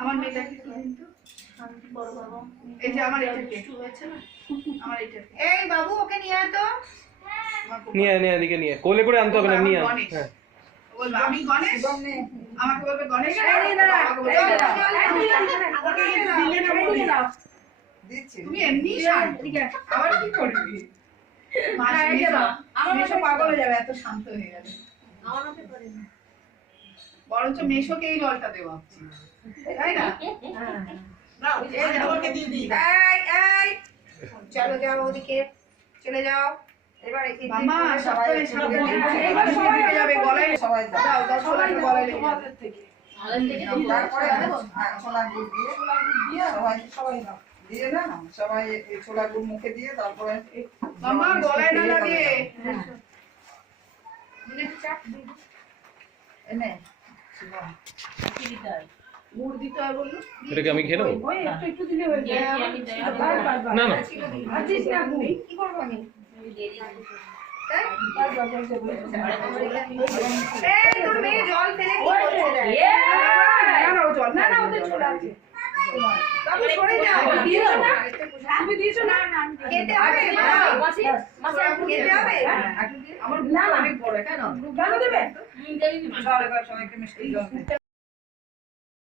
আমার মেয়েটাকে একটু দিন তো। বড় বাবা এই যে আমার এটা দুষ্টু হয়েছে না। আমার এটা এই বাবু ওকে নিয়ে আয় তো। নিয়ে এদিকে নিয়ে কোলে করে আনতে হবে না, নিয়ে আয়। হ্যাঁ বলবে আমি গণেশ, আমাকে বলবে গণেশ, তুমি এমনি শান্ত, আবার কি করবি? আমার মেশো পাগল হয়ে যাবে এত শান্ত হয়ে গেলে। আমার মতে করে না। বরঞ্চ মেশোকে এই রলটা দেওয়া উচিত, তাই না? চলো যাও ওদিকে, চলে যাও। এবার মামা সবাই এবার সবাই ঢুকে যাবে গলায়, সবাই দাও দাও সবাই গলায় লেগে যাবে। আমাদের থেকে তো তারপরে ছোলা গুড় দিয়ে সবাই দাও দিয়ে না সবাই এই ছোলা গুড় মুখে দিয়ে তারপরে মামা গলায় না লাগে। এনে গুড় দিতে হয় বললো। এটাকে আমি খেয়ে নেবো? একটু দিলে হয়ে যায়। না না কি করবো আমি তোর মেয়ে জল ফেলে কি করছে রে? না না ওদের ছোলা আছে। বাবু সরে যাও। দিয়েছো না? তুমি দিয়েছো না? খেতে হবে মাসি খেতে হবে আমার না অনেক বড়, কেন? কেন দেবে? দেই সবাইকে মিষ্টি জল